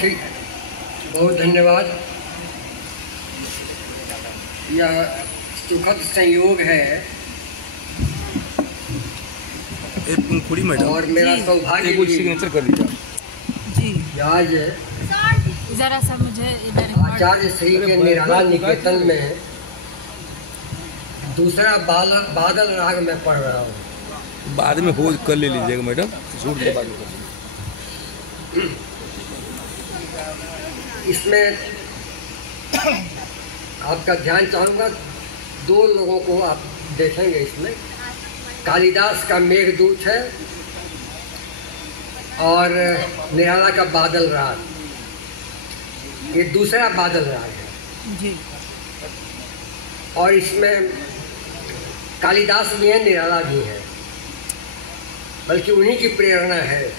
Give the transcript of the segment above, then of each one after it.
ठीक, बहुत धन्यवाद। यह सुखद संयोग है और मेरा सौभाग्य सिग्नेचर कर लीजिए जी। आज जरा सा मुझे इधर आचार्य श्री के निराला निकेतन में दूसरा बादल राग में पढ़ रहा हूँ। बाद में हो कर ले लीजिएगा मैडम, झूठ के बाद में। इसमें आपका ध्यान चाहूँगा, दो लोगों को आप देखेंगे इसमें। कालिदास का मेघदूत है और निराला का बादल राग, ये दूसरा बादल राग है जी। और इसमें कालिदास भी है, निराला भी है, बल्कि उन्हीं की प्रेरणा है।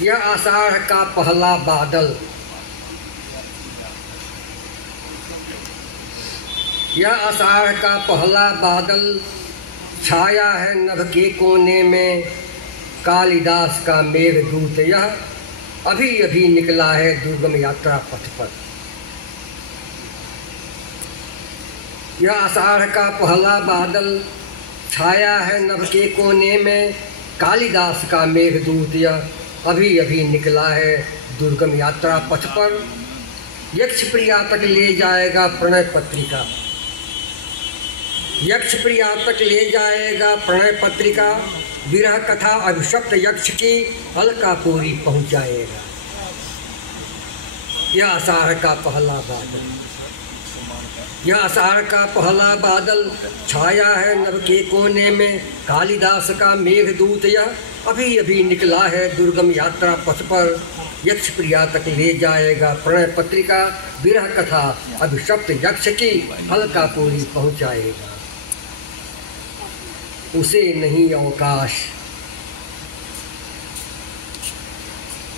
यह आषाढ़ का पहला बादल, यह आषाढ़ का पहला बादल छाया है नभ के कोने में, कालिदास का मेघदूत यह अभी अभी निकला है दुर्गम यात्रा पथ पर। यह आषाढ़ का पहला बादल छाया है नभ के कोने में, कालिदास का मेघदूत यह अभी अभी निकला है दुर्गम यात्रा पथ पर। यक्ष प्रिया तक ले जाएगा प्रणय पत्रिका, यक्ष प्रिया तक ले जाएगा प्रणय पत्रिका, विरह कथा अभिशप्त यक्ष की अलकापुरी पहुँच जाएगा। यह आषाढ़ का पहला बादल, यह आषाढ़ का पहला बादल छाया है नभ के कोने में, कालिदास का मेघदूत यह अभी अभी निकला है दुर्गम यात्रा पथ पर। यक्ष प्रिया तक ले जाएगा प्रणय पत्रिका, विरह कथा अभिशप्त यक्ष की अलकापुरी पहुँचाएगा। उसे नहीं अवकाश,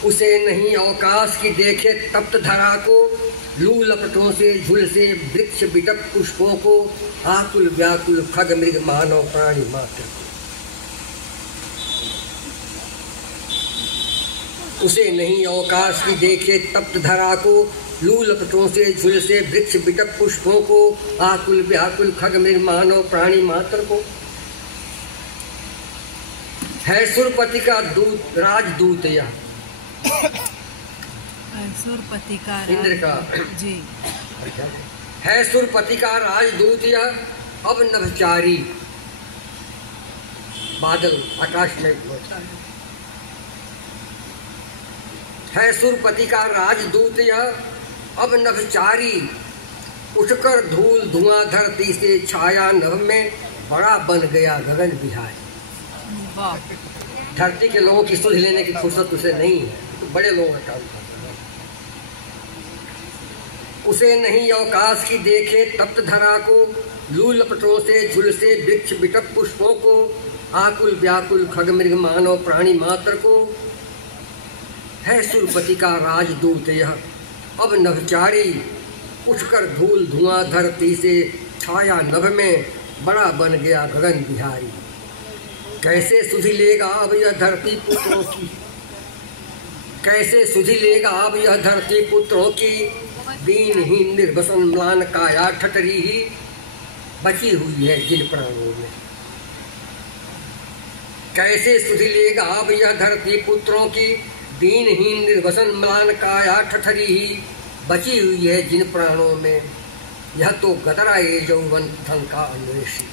उसे नहीं अवकाश की देखे तप्त धरा को, लू लपटों से झुलसे वृक्ष बिटप पुष्पों को, आकुल व्याकुल खग मृग मानव प्राणी मात्र को। उसे नहीं अवकाश की देखे तप्त धरा को, लू लपटों से झुलसे वृक्ष बिटप पुष्पों को, आकुल व्याकुल खग मृग मानव प्राणी मात्र को। है सुरपति का दूत राजदूत यह, सुरपति का इंद्र का जी, है सुरपति का राजदूत यह अब नभचारी। बादल आकाश में होता है सुरपति का राजदूत यह अब नभचारी, उठकर धूल धुआं धरती से छाया नभ में, बड़ा बन गया गगन बिहारी। धरती के लोगों की सुध लेने की फुर्सत उसे नहीं है, तो बड़े लोगों का काम करता है। उसे नहीं अवकाश की देखे तप्त धरा को, लू लपटों से झुलसे वृक्ष बिटप पुष्पों को, आकुल व्याकुल खग मृग मानव प्राणी मात्र को। है सुरपति का राजदूत यह अब नभचारी, उठकर धूल धुआं धरती से छाया नभ में, बड़ा बन गया गगन बिहारी। कैसे सुधि लेगा अब यह धरती पुत्रों की, कैसे सुधि लेगा अब यह धरती पुत्रों की, दीनहीन निर्वसन म्लान काया ठटरी ही बची हुई है जिन प्राणों में। कैसे सुधि लेगा अब यह धरती पुत्रों की, दीनहीन निर्वसन म्लान काया ठठरी ही बची हुई है जिन प्राणों में। यह तो गदराए यौवन धन का अन्वेषी,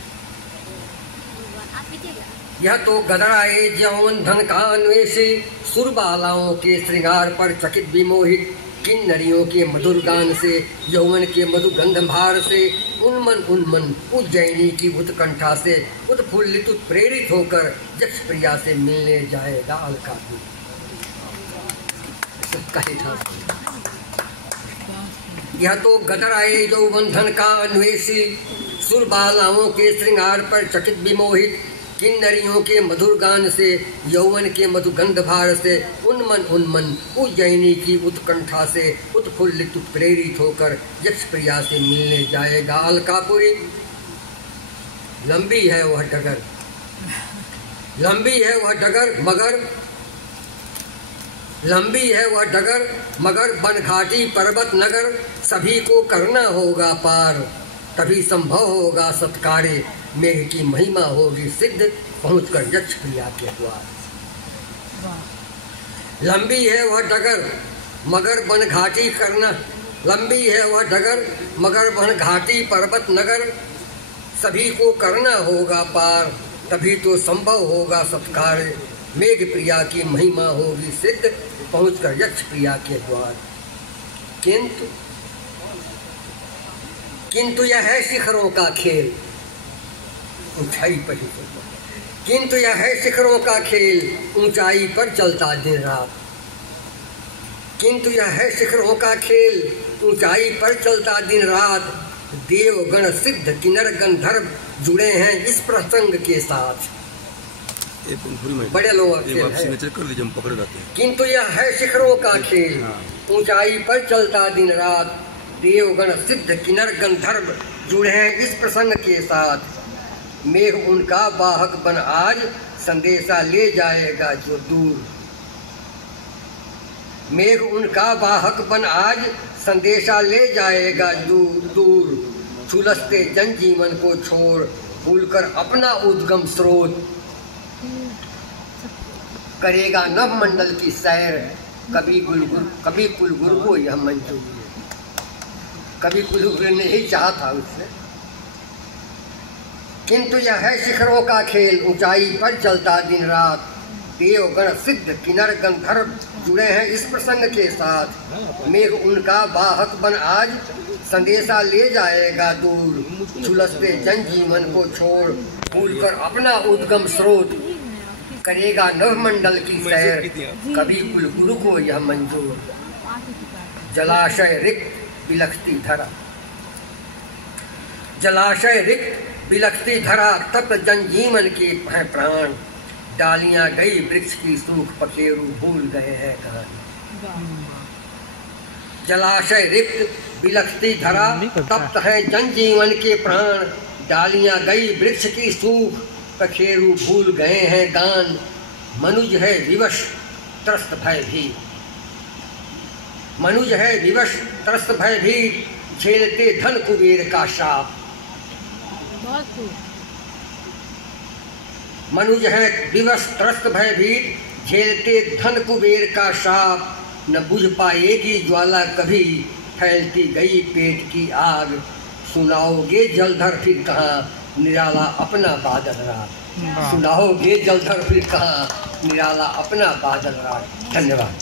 यह तो गदराए यौवन धन का अन्वेषी, सुरबालाओं के श्रृंगार पर चकित विमोहित, किन्नरियों के मधुर गान से यौवन के मधुगंध भार से, उन्मन उन्मन उज्जैनी की उत्कंठा से उत्फुल्लित प्रेरित होकर यक्ष प्रिया से मिलने जाएगा अलकापुरी। यह तो गदराए यौवन धन का अन्वेषी, सुरबालाओं के श्रृंगार पर चकित विमोहित, किन्नरियों के मधुर गान से यौवन के मधुगंध भार से, उन्मन उन्मन उज्जैनी की उत्कंठा से उत्फुल्लित प्रेरित होकर यक्ष प्रिया से मिलने जाएगा अलकापुरी। लंबी है वह डगर, लंबी है वह डगर, मगर लंबी है वह डगर मगर बनघाटी पर्वत नगर, सभी को करना होगा पार, तभी संभव होगा सत्कार्य, मेघ की महिमा होगी सिद्ध, पहुंचकर यक्ष प्रिया के द्वार। लंबी है वह डगर मगर बनघाटी करना, लंबी है वह डगर मगर बनघाटी पर्वत नगर, सभी को करना होगा पार, तभी तो संभव होगा सत्कार्य, मेघ प्रिया की महिमा होगी सिद्ध, पहुंचकर यक्ष प्रिया के द्वार। किंतु यह है शिखरों का खेल, ऊंचाई पर ही चलता, किंतु यह है शिखरों का खेल, ऊंचाई पर चलता दिन रात। किंतु यह है शिखरों का खेल, ऊंचाई पर चलता दिन रात, देव गण सिद्ध किन्नर गंधर्व जुड़े हैं इस प्रसंग के साथ। बड़े लोग कर दीजिए, हम पकड़े रहते हैं। किंतु यह है शिखरों का खेल, ऊंचाई पर चलता दिन रात, देवगण सिद्ध किन्नर गंधर्व जुड़े हैं इस प्रसंग के साथ। मेघ उनका वाहक बन आज संदेशा ले जाएगा जो दूर, मेघ उनका वाहक बन आज संदेशा ले जाएगा दूर, झुलसते जनजीवन को छोड़ भूलकर अपना उद्गम स्रोत, करेगा नव मंडल की सैर, कभी कुलगुरु को यह मंजूर, कभी कुलगुरु ने ही चाहा था उससे। किंतु यह है शिखरों का खेल, ऊंचाई पर चलता दिन रात, देवगण सिद्ध किन्नर गंधर्व जुड़े हैं इस प्रसंग के साथ। मेघ उनका वाहक बन आज संदेशा ले जाएगा दूर, झुलसते जनजीवन को छोड़ भूलकर अपना उद्गम स्रोत, करेगा नवमंडल की सैर, कभी कुलगुरु को यह मंजूर। जलाशय रिक्त बिलखती धरा, जलाशय रिक्त बिलखती धरा, तप जनजीवन के हैं प्राण, डालियां गई वृक्ष की सूख पखेरु भूल गए हैं कहानी। जलाशय रिक्त बिलखती धरा, तप्त है जनजीवन के प्राण, डालियां गई वृक्ष की सूख पखेरु भूल गए हैं गान। मनुज है विवश त्रस्त भयभीत, मनुज है विवश त्रस्त भयभीत, झेलते धन कुबेर का शाप। मनुज है विवश त्रस्त भयभीत, झेलते धन कुबेर का शाप, न बुझ पाएगी ज्वाला कभी फैलती गई पेट की आग, सुनाओगे जलधर फिर कहाँ निराला अपना बादल रात, सुनाओगे जलधर फिर कहाँ निराला अपना बादल रात। धन्यवाद।